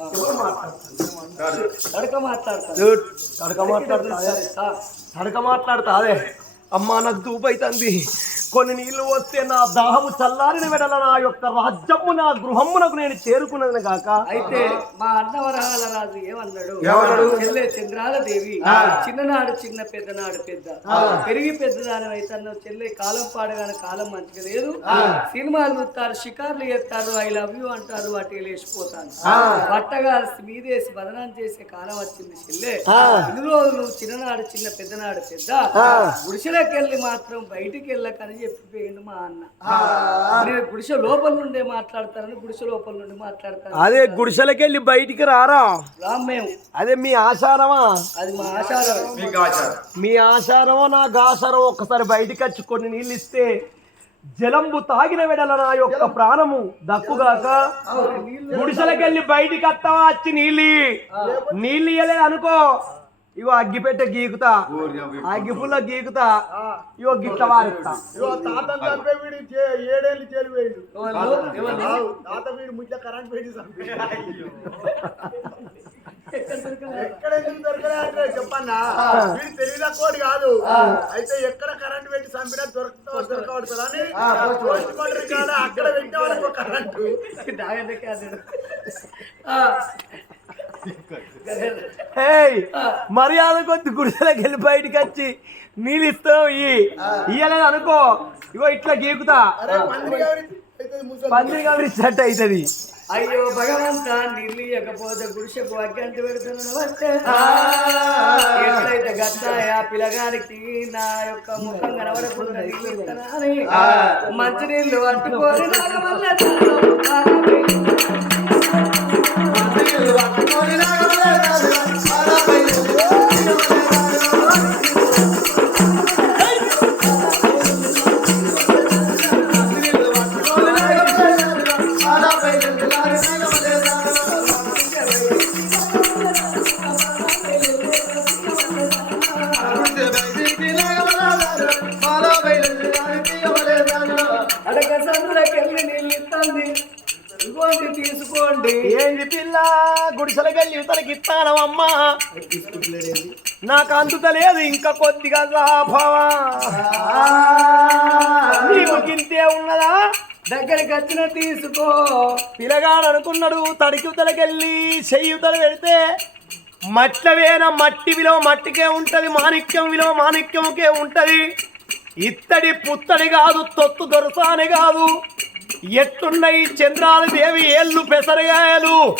ఎవరు మాట్లాడతారు తడక మాట్లాడతారు చూడు, తడక మాట్లాడుతా తడక మాట్లాడతా అదే అమ్మా నాకు దూపైతుంది కొన్ని నీళ్ళు వస్తే నా దాహము చల్లారిన వెడల నా యొక్క రాజ్యము నా గృహమునకు నేను చేరుకున్నది కాక. అయితే మా అన్నవరహాల రాజు ఏమన్నాడు? చెల్లె చంద్రాల దేవి చిన్ననాడు చిన్న పెద్దనాడు పెద్ద. పెరిగి పెద్దదాని అయితే అన్న చెల్లె కాలం పాడగానే కాలం మంచిగా లేదు. సినిమాలు చూస్తారు షికార్లు చేస్తారు ఐ లవ్ యూ అంటారు వాటి లేచిపోతాను. బట్టగా మీదేసి బదనాం చేసే కాలం వచ్చింది చెల్లె. ఇన్ని రోజులు చిన్ననాడు చిన్న పెద్దనాడు పెద్ద. గుడిసెలోకి వెళ్ళి మాత్రం బయటికి వెళ్ళకని చెప్పిపోయిండు మా అన్న. నేను గుడిసె లోపల నుండే మాట్లాడతారని గుడిసె లోపల నుండి మాట్లాడతాను అదే గుడిసెలకి వెళ్ళి బయటికి రారా? రామ్ మేము. అదే మీ ఆచారమా? అది మా ఆచారం. మీ ఆచారమో నా గాసారమో ఒక్కసారి బయటికి వచ్చి కొన్ని నీళ్ళు ఇస్తే జలంబు తాగిన వెడల నా యొక్క ప్రాణము దక్కుగాక గుడిసెలకెళ్ళి బయటికి వస్తావా? వచ్చి నీళ్ళు నీళ్ళు ఇయ్యలేదు అనుకో. ఇగో అగ్గిపెట్టె గీకుతా. అగ్గిపుల్ల గీకుతా. ఇగో గిట్ల వారిస్తా. ఇగో తాత చంపే వీడు చే- ఏడేళ్ళు జైలు? ఆవు, తాత వీడు ముచ్చ కరెంట్ పెట్టి చంపి ఎక్కడ ఎందుకు దొరకలే అంటే చెప్పన్నా? వీడు తెలివిన కోడి కాదు. అయితే ఎక్కడ కరెంట్ పెట్టి చంపినా దొరుకుతా దొరకబడుతుంది అని పోస్ట్ మార్టం కాడ అక్కడ పెట్టే వాళ్ళకు కరెంటు. మర్యాద కొద్ది గుడిసెలకి వెళ్ళి బయటికి వచ్చి నీళ్ళు ఇస్తావు ఇయ్యి ఇయ్యలేదు అనుకో ఇగో ఇట్లా గీకుతా. పందిరి కవరిచ్చినట్టు అవుతుంది. అయ్యో భగవంత ఇవ్వకపోతే గుడిసెకు అగ్గంట పెడుతున్నాను ఎట్లయితే గట్టాయా పిల్లగానికి నా యొక్క ముఖం కనబడకుండా మంచి నీళ్ళు పట్టుకొని తీసుకోండి. ఏంది పిల్ల? గుడిసెలకెళ్ళి ఇవతలకి ఇస్తానమ్మా నాకు అందుతలేదు ఇంకా కొద్దిగా సాభవా నీకు గింతే ఉన్నదా? దగ్గరికి వచ్చిన తీసుకో. పిల్లగాడు అనుకున్నాడు తడికివతలకెళ్ళి చెయ్యుతలు పెడితే మట్లవేన మట్టి విలువ మట్టికే ఉంటది మాణిక్యం విలువ మాణిక్యముకే ఉంటది. ఇత్తడి పుత్తడి కాదు తొత్తు దొరసాని కాదు. ఎట్టున్నాయి చంద్రాలు దేవి ఏళ్ళు పెసరగాయలు.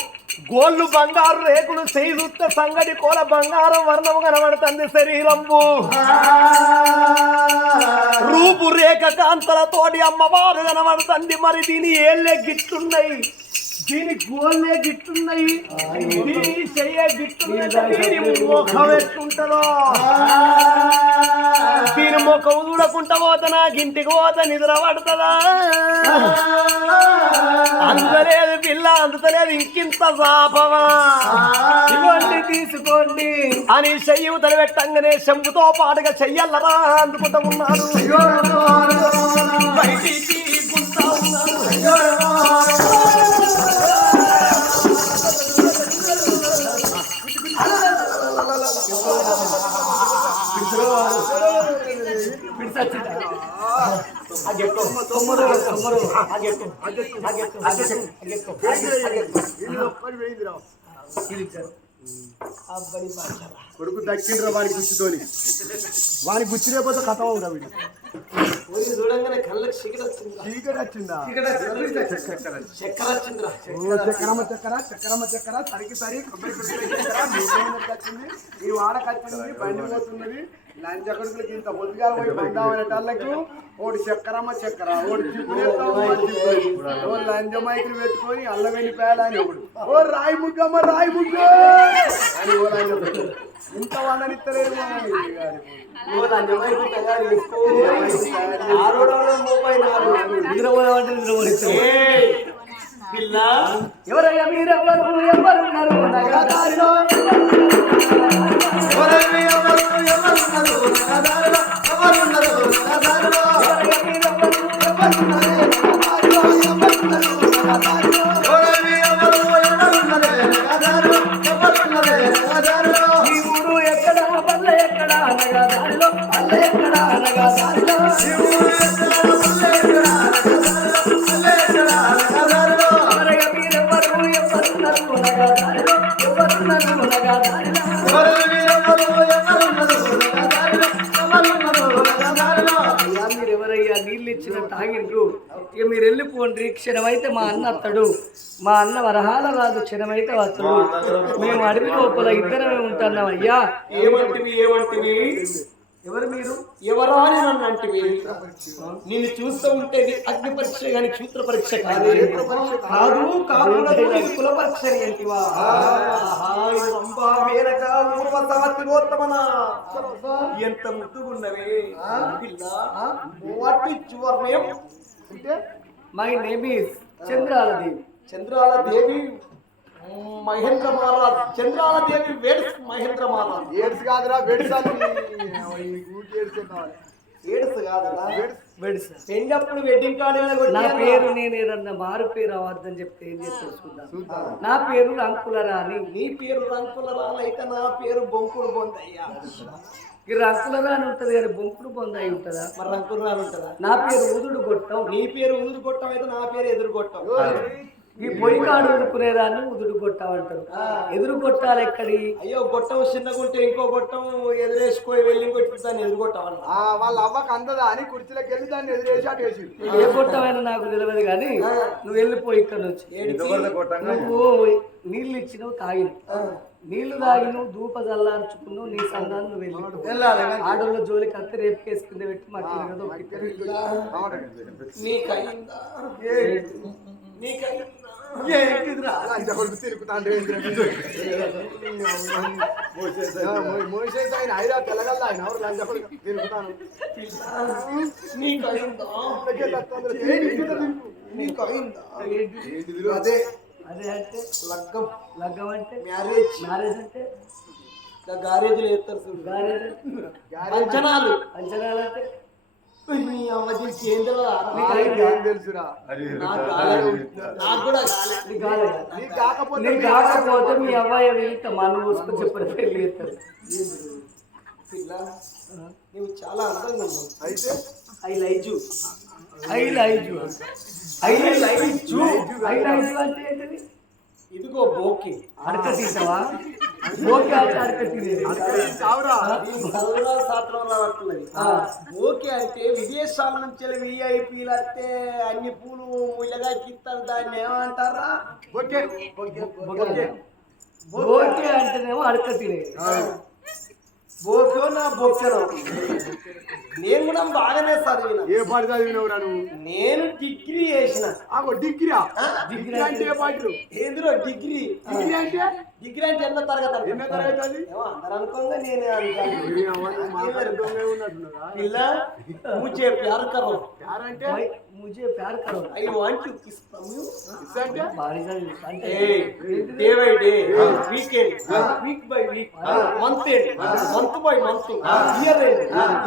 గోళ్ళు బంగారు రేకులు చేయుత్త సంగడి కోల బంగారం వర్ణము కనబడుతుంది శరీరంబు. రూపు రేఖ కాంతలతోటి అమ్మవారు కనబడుతుంది. మరి దీని ఏళ్ళే గిట్టున్నాయి దీని గోళ్ళే గిట్టున్నాయి దీని చెయ్యే గిట్టున్నాయి దీని ముఖం ఎట్టుంటదో దీని ముఖం చూడకుండా పోత నాకు ఇంటికి పోత నిద్ర పడుతుందా? అందలేదు పిల్ల అందుతలేదు ఇంకింత సాపమా ఇవ్వండి తీసుకోండి. అని చెయ్యి ఉదర పెట్టంగానే శంభుతో పాటుగా చెయ్యల్లరా అందుకుంటూ ఉన్నాడు. బయటికి గుంటా ఉన్నాడు వీళ్ళు ఒక్కడి పోయిందిరా కొడుకు దక్కిండ్రా వాని గుచ్చితోని వాని గుచ్చి లేకపోతే కథ అవురా వీడు? చూడంగానే కళ్ళకి సిగరెట్ వచ్చింది. చీకటి వచ్చిందా? చక్కెర వచ్చిందిరా ఓ చక్కెరమ్మ చక్కెర చక్కెరమ్మ చక్కెర సరికి సరి కొబ్బరి కొబ్బరి చక్కెర. మీ ఊరికి వచ్చింది. ఈ వాడకి వచ్చింది బండి పోతున్నది. లంచ కొడుకులకి ఇంత పొద్దుగా పోయి పండామనే వాళ్ళకు చక్కెరమ్మ చక్కెర లంజ మైకులు పెట్టుకొని అల్ల వెళ్ళిపోయాడు అని ఒకడు. ఓ రాయి ముగ్గమ్మ రాయి ముగ్గ! అని ఓ ఇంత ఏయ్, పిల్ల. ఎవరయ్యా మీరెవ్వరు ఎవరున్నారు నగదారిలో ఎవరెవి ఎవరు ఎవరున్నారు నగదారిలో? ఎవరున్నారు నగదారిలో? ఎవరెవి ఇక మీరు వెళ్ళిపోండి. క్షణమైతే మా అన్న అత్తడు మా అన్న వరహాల రాదు క్షణమైతే వస్తాడు. మేము అడవి లోపల ఇద్దరమే ఉంటున్నాం. అయ్యా ఏమంటివి ఏమంటివి? ఎవరు మీరు? ఎవరా అని నన్ను అంటివి? నిన్ను చూస్తూ ఉంటే అగ్ని పరీక్ష కానీ క్షూత్ర పరీక్ష కాదు. కాదు. కాకూడదు కుల పరీక్ష తిలోత్తమన. ఎంత ముద్దుగున్నవే. What name my name is Chandraladevi Chandrala Devi Mahendra Maharaj Chandrala Devi weds Mahendra Maharaj AIDS కాదురా ఊరికి ఏడ్సే వేడ్స్ కాదురా వెడ్స్. పెళ్ళప్పుడు వెడ్డింగ్ కార్డు నా పేరు నేను ఏదన్నా మారు పేరు అవద్దని చెప్తే ఏం చేసి తెలుసుకుందాం నా పేరు రంకులరాణి. నీ పేరు రంకుల రాలైతే నా పేరు బొంకుడు బొందయ్యా ఈ రంకులరాణి ఉంటది కానీ బొంకుడు బొందాయి ఉంటుందా? మరి రంకులు రాని ఉంటుందా? నా పేరు ఊదుడు కొట్టం నీ పేరు ఉదురు కొట్టం అయితే నా పేరు ఎదురు కొట్టం ఈ పొయ్యి కాడు ఊరుకునేదాన్ని ఉదుడు కొట్టామంటారు ఎదురు కొట్టాలి ఎక్కడి? అయ్యో గొట్టం చిన్నగుంటే ఇంకో గొట్టం ఎదురేసుకొని వెళ్ళి కొట్టి దాన్ని ఎదురు ఆ, వాళ్ళ అవ్వకు అందదా అని కుర్చీలోకి వెళ్ళి దాన్ని ఎదిరేసి అటు వేసి. ఏ కొట్టమైనా నాకు తెలియదు కానీ నువ్వు వెళ్ళిపోయి ఇక్కడ నుంచి. నువ్వు నీళ్ళు ఇచ్చినవు తాగిన నీళ్ళు తాగిను ధూప చల్లార్చుకున్నావు నీ సంఘాన్ని వెళ్ళి ఆడోళ్ళ జోలికి అత్త రేపు వేసుకునే పెట్టి మాకు మోసేసి ఆయన హైరా తెలగల్లా ఆయన? ఎవరు లంచ కొడుకు తిరుగుతాను అదే అదే అంటే లగ్గం. లగ్గం అంటే మ్యారేజ్. మ్యారేజ్ అంటే? గారేజీలు వేస్తారు చూడు. గారేజ్. అంచనాలు. అంచనాలు అంటే? నీ అమ్మ దీనికి ఏం తెలియదా? ఏం తెలుసురా? నాకు కూడా కాకపోతే కాకపోతే మీ అబ్బాయి వెళ్తే మన చేస్తారు. పిల్ల నువ్వు చాలా అందంగా ఉన్నావు. అయితే? I like you. I like ఇదిగో బోకి. అడక తీసావా? ఓకే అంటే అడక శాస్త్రంలో పడుతున్నది ఓకే అంటే విదేశాల నుంచి విఐపీలు వస్తే అన్ని పూలు ముళ్ళగా కిస్తారు దాన్ని ఏమంటారా? ఓకే ఓకే ఓకే అంటేనేమో అడక తినేది బోకో నా బొక్కనో నేను కూడా బాగానే చదివిన. ఏ పాట చదివినవురా నువ్వు? నేను డిగ్రీ చేసిన. ఆగో డిగ్రీరా డిగ్రీ అంటే ఏ పాటలు? ఏందిరో డిగ్రీ. డిగ్రీ అంటే? డిగ్రీ అంటే ఎన్నో తరగతి ఎన్నో తరగతి అందరు అనుకోగా నేను పిల్ల I want you kiss kiss by month end month by month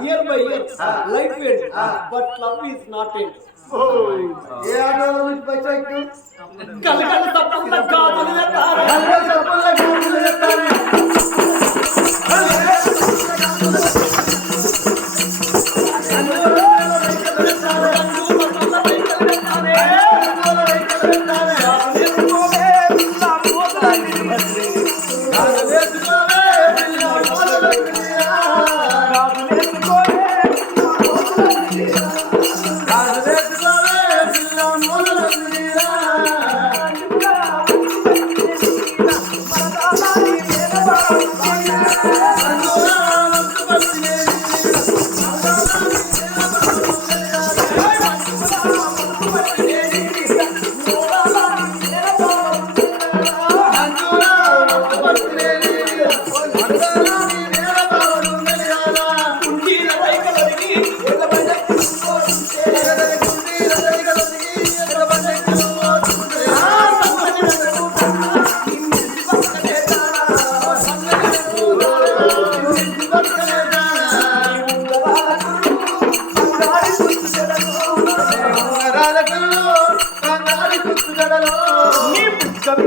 year by year life end but love is not end. A auto నుంచి బయటకు కలకల కాదులు ఎత్తాలి. కలకల తప్పంత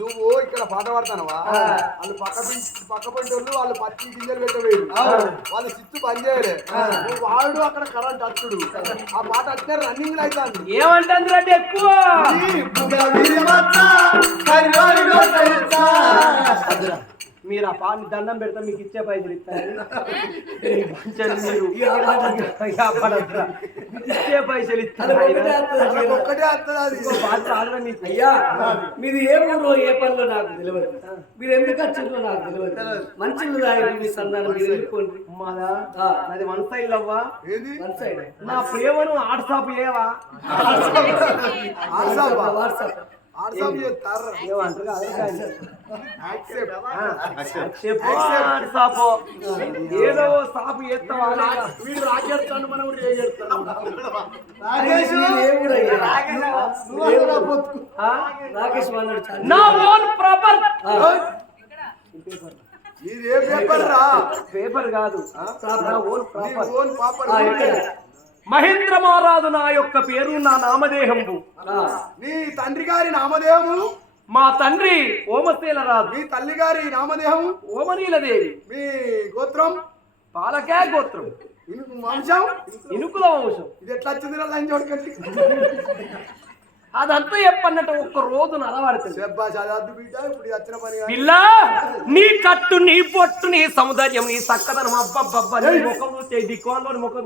నువ్వు ఇక్కడ పాట పాడతానవా? వాళ్ళు పక్క పక్క పంటి వాళ్ళు వాళ్ళు పచ్చి గింజలు పెట్టవేరు వాళ్ళు చిత్తు బంద్ చేయలే. నువ్వు వాడు అక్కడ కరెంట్ అచ్చుడు. ఆ పాట వచ్చిన రన్నింగ్ అవుతాను ఏమంటుంది అంటే ఎక్కువ? మీరు ఆ పాటని దండం పెడతా మీకు ఇచ్చే పైసలు ఇస్తారు మీరు. ఇచ్చే పైసలు ఇస్తారు. అయ్యా మీది ఏ ఊరో ఏ పనిలో నాకు తెలియదు మీరు ఎందుకు వచ్చిందో నాకు తెలియదు మంచిగా తాగి మీ మీరు వెళ్ళిపోండి మాదా అది వన్ సైడ్ అవ్వా ఏది? One side. నా ప్రేమను వాట్సాప్ ఏవా వాట్సాప్. ఏదో సాపు వీడు రాకేస్తాడు మనం రాకేష్. నా ఓన్ ప్రాపర్ ఇది ఏ పేపర్ రా పేపర్ కాదు ఓన్ ప్రాపర్ ఓన్ పాపర్ ఆ, ఇక్కడ. మహేంద్ర మహారాజు నా యొక్క పేరు నా నామదేహంబు ఆ, నీ తండ్రి గారి నామదేహము మా తండ్రి ఓమశీల రాజు. మీ తల్లి గారి నామదేహము ఓమనీలదేవి. మీ గోత్రం? పాలకే గోత్రం. ఇను- వంశం ఇనుకుల వంశం ఇది ఎట్లా వచ్చింది రా లంచ్ కొడుకండి అదంతా చెప్పన్నట్టు ఒక్క రోజు. పిల్ల నీ కట్టు నీ పొట్టు నీ సౌందర్యం నీ చక్కదనం అబ్బబ్బబ్బ నీ ముఖం చూస్తే దిక్కువలోని ముఖం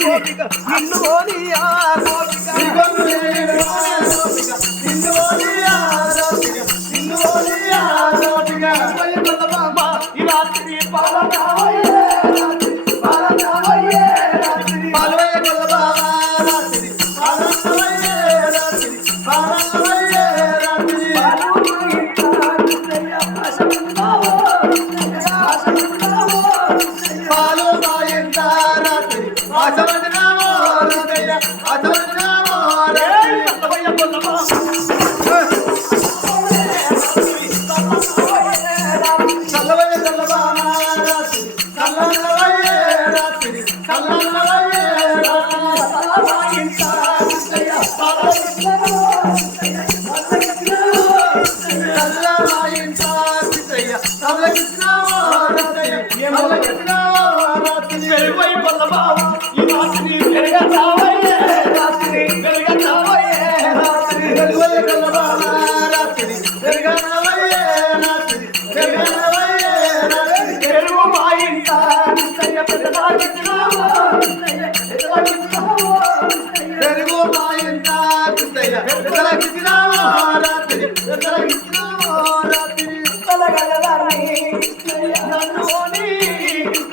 చూడబుద్ధి అయితే రాత్రి.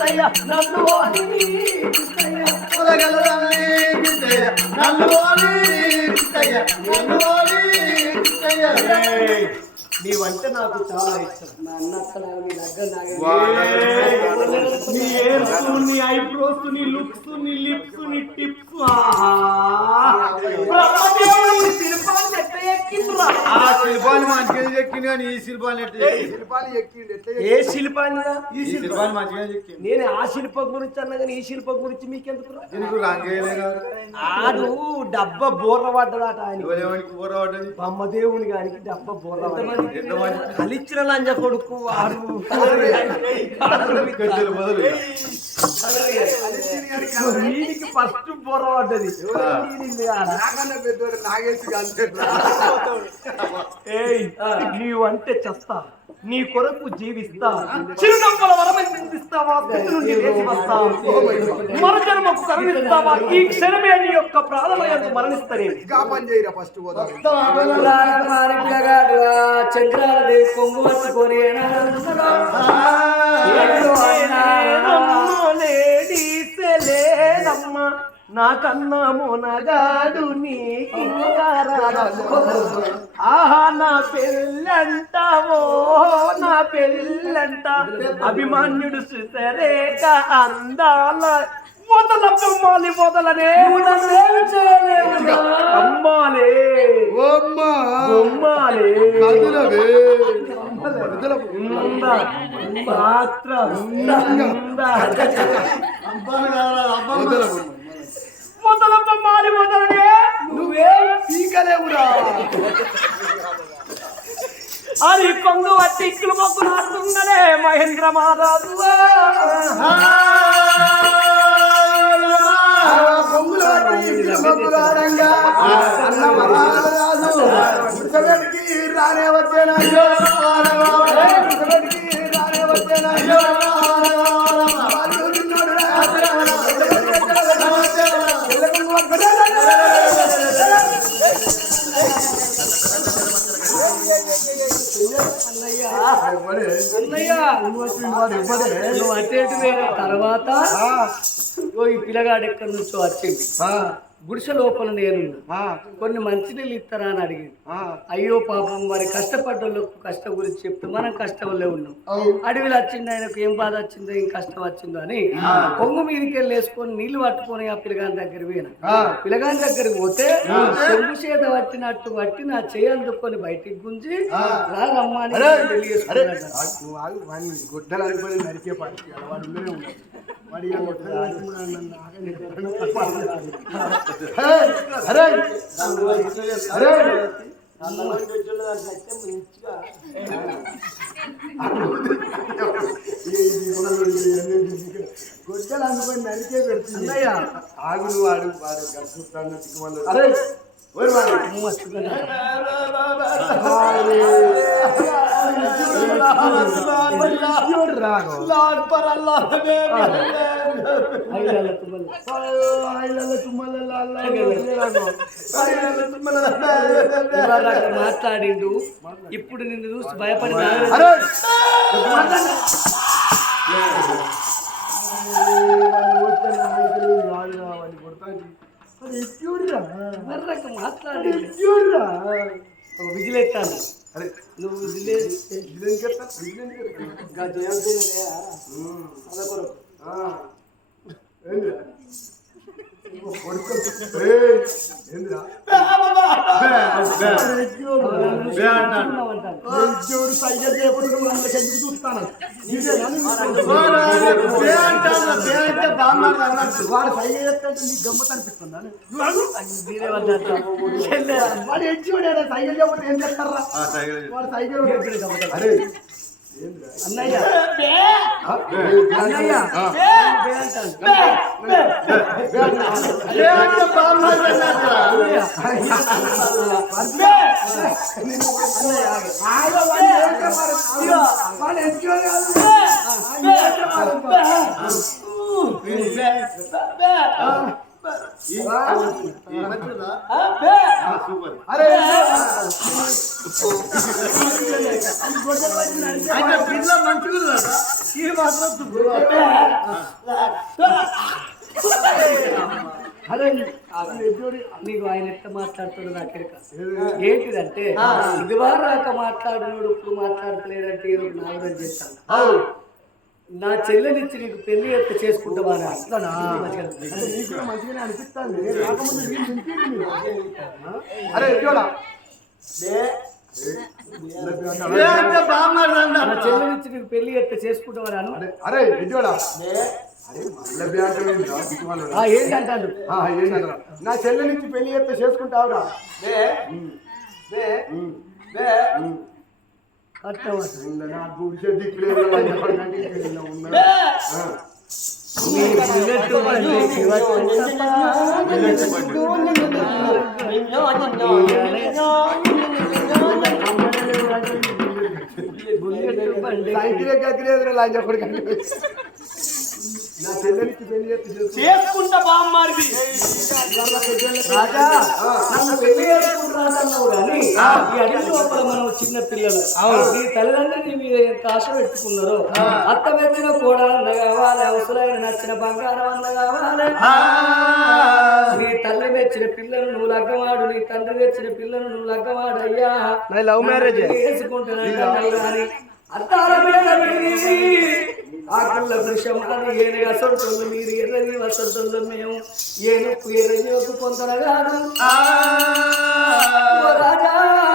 కిస్తయ్య నన్ను అని కిస్తయ్య నన్ను నన్ను నీవంటే నాకు చాలా ఇష్టం. మా అన్న అక్కడ మీ దగ్గర నాకు నీ ఐబ్రోస్ నీ లుక్స్ నీ లిప్స్ నీ టిప్స్ ఆ శిల్పాన్ని మంచిగా చెక్కింది కానీ ఈ శిల్పాన్ని ఎట్లా ఎట్లా ఏ శిల్పాన్ని ఈ శిల్పాన్ని మంచిగా చెక్కింది నేను ఆ శిల్పం గురించి అన్నా కానీ ఈ శిల్పం గురించి మీకెందుకు రంగేయలే కాదు ఆడు డబ్బ బోర్ర పడ్డదాట ఆయన బొమ్మదేవుని గానికి డబ్బ బోర్ర పడ్డది. కలిచిన లంజ కొడుకు వాడు వీడికి ఫస్ట్ బోర్ర పడ్డది. నాకన్నా పెద్దోడు నాగేసి ఏయ్ నీవంటే చస్తా. నీ కొరకు జీవిస్తా. చిరునవ్వుల వరమందిస్తావా స్థితి నుండి లేచి కరుణిస్తావా? ఈ క్షణమే నీ యొక్క ప్రాణమయందు మరణిస్తనే ఇంకా పని చేయరా ఫస్ట్ పోదాం చంద్రాలదేవి కొంగు పట్టుకొని లేడమ్మా నాకన్నా మొనగాడు ఆహా నా పెళ్ళంట ఓ నా పెళ్ళంట. అభిమాన్యుడు సుతరేక అందాల మొదల బొమ్మాలి మొదలనే అమ్మాలే. బొమ్మాలే. మొదలనే. నువ్వేం పీకలేవురా. అది కొంగు వట్టి ఇక్కులు మొక్కు నాటుతుందనే మహేంద్ర మహారాజు. బొంగులు బొంగులు ఆడంగా అన్న మహారాజు రానే. అన్నయ్య నువ్వు పోయిన తర్వాత? ఈ పిల్లగాడు ఎక్కడి నుంచో వచ్చింది గుడిసె లోపల నేనున్నా. కొన్ని మంచినీళ్ళు ఇస్తారా అని అడిగింది అయ్యో పాపం మరి కష్టపడ్డోళ్ళకు కష్టం గురించి చెప్తే మనం కష్టంలో ఉన్నాం. అడవిలో వచ్చింది ఆయనకు ఏం బాధ వచ్చిందో ఏం కష్టం వచ్చిందో అని కొంగు మీదకి వెళ్ళి వేసుకొని నీళ్ళు పట్టుకొని ఆ పిల్లగాని దగ్గర పోయిన. పిల్లగాని దగ్గరికి పోతే చెంగు చేత పట్టినట్టు పట్టి నా చేయి అందుకొని బయటికి గుంజి రమ్మని గుడ్డలు అనుకుని నరికే పట్టి వాడు వాడి ఇక గుడ్డలు నరుకున్నాడు నన్ను ఆగని అరే అరే అరే గుడ్డలు అనుకుని నరికే నువ్వు వాడు వాడు గడుపుతాను అరే ఓరి వాడు రాగో ఐదేళ్ళ తుమ్మలు. ఇవాళ అక్కడ మాట్లాడిండు ఇప్పుడు నిన్ను చూసి భయపడి మర్రక మాట్లాడిండు ఒక విజిలెత్తాను నువ్వు విజిలేసి సైకిల్ చేయకుండా ఎందుకు చూస్తాను వాడు సైకిల్ చేస్తే నీకు గమ్మత్ అనిపిస్తుందా. వాడు సైకిల్ చేయకపోతే ఏం చేస్తారా వాడు సైకిల్ అరే అన్నయ్య. అన్నయ్య. సూపర్ అరే నీకు ఆయన ఎట్లా మాట్లాడుతాడు నాకు. ఏంటిదంటే ఇదివారాక మాట్లాడినోడు ఇప్పుడు మాట్లాడతలేడంటే ఏదో ఒక నాగరం చేస్తాను నా చెల్లెనిచ్చి నీకు పెళ్ళి ఎత్త చేసుకుంటావా మంచిగానే. అరే నా. చెల్లెనిచ్చి నీకు పెళ్ళి ఎత్తే చేసుకుంటామని అను అరే. ఆ, ఏంటంటాడు? నా చెల్లె నుంచి పెళ్ళి చేస్తే చేసుకుంటావురా? సైకిలే గతిలేదు లంచ కొడుకంటే నా చెల్లె నుంచి పెళ్ళి చేస్తే చేసుకుంటా. చేసుకుంటా బామ్మారిది రాజా నన్ను పెళ్ళి చేసుకుంటున్నావు కానీ ఈ అడవి లోపల మనం చిన్న పిల్లలు. నీ తల్లిదండ్రులు మీద ఎంత ఆశ పెట్టుకున్నారో అత్త పెట్టిన కూడా కావాలి అవసరమైన నచ్చిన బంగారం అన్న కావాలి నీ తల్లి మెచ్చిన పిల్లలు నువ్వు లగ్గమాడు నీ తండ్రి మెచ్చిన పిల్లలు నువ్వు లగ్గమాడు అయ్యా లవ్ మ్యారేజ్ వేసుకుంటున్నాను కానీ అద్దాల మీద మీది ఆకుల వృషమాని ఏనుగు అసొంటోళ్ళు మీరు ఎర్రని వసంతోళ్ళు మేము ఏనుగు ఎర్రని ఒక పొందనగాను రాజా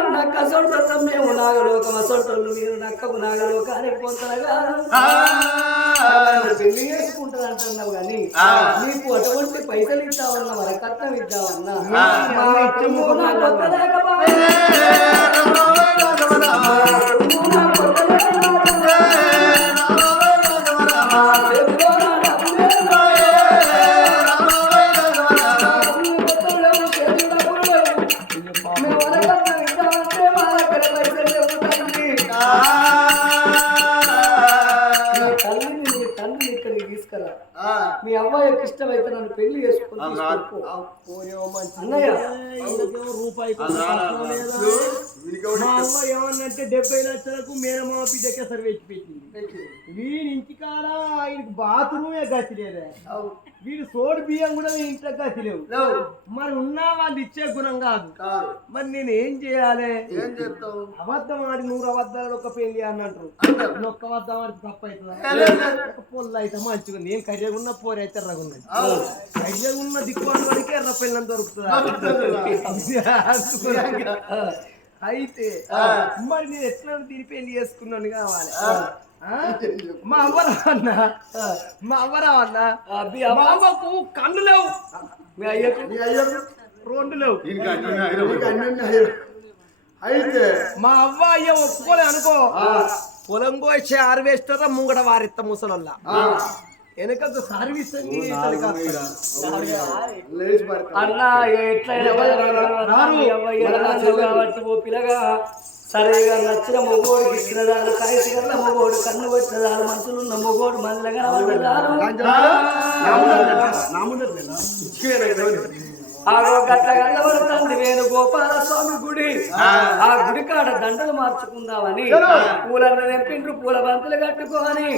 నక్క అసొంటోళ్ళం మేము నాగలోకం అసొంటోళ్ళు మీరు నక్కకు నాగలోకానికి పొందనగాను పెళ్ళి చేసుకుంటాను అంటున్నావు కానీ నీకు అటువంటి పైసలు ఇద్దామన్నా వరకట్నం ఇద్దామన్నా అన్నయ్య. రూపాయి మా ఏమన్నంటే డెబ్బై లక్షలకు మేనమామ బిడ్డకే సర్వేసి పెట్టింది వీడి ఇంటికాడ ఆయనకు బాత్రూమే గతి లేదే. వీడు సోడు బియ్యం కూడా వీడి ఇంట్లో గతి లేవు. మరి ఉన్నా వాళ్ళు ఇచ్చే గుణం కాదు. మరి నేను ఏం చేయాలి? ఏం చేస్తావు? అబద్ధం ఆడి నూరు అబద్ధాలు ఒక పెళ్ళి అన్నట్టు ఒక్క అబద్ధం ఆడితే తప్పు అవుతుందా? పొల్ల అయితే మంచిగా. నేను కర్రెగా ఉన్న పోరు అయితే ఎర్రగున్నది కర్రెగా ఉన్న దిక్కు వాడికి ఎర్ర దొరుకుతుందా? అయితే మరి నేను ఎట్లా దీని పెళ్ళి చేసుకున్నాను కావాలి? మా అవ్వరా అన్న మా అవ్వరా అన్న మా అవ్వకు కళ్ళు లేవు. మీ అయ్యకు? నీ అయ్యకు? రెండు లేవు. అయితే మా అవ్వ అయ్య ఒప్పుకోలే అనుకో. పొలం కోసి ఆరు వేస్తారా? ముంగట వారిత్త ముసలల్లా. వెనక సర్వీస్ అన్న ఓ పిల్లగా సరేగా నచ్చిన మొగోడికి ఇచ్చిన దాని కాయసి గల్ల మొగోడు కన్ను వచ్చిన దాని మనసులున్న మొగోడు మందగా ఆగో గట్ల గల్లబడుతుంది వేణు గోపాల స్వామి గుడి. ఆ. గుడి కాడ దండలు మార్చుకుందామని. పూలను నింపిండ్రు పూల బంతులు కట్టుకొని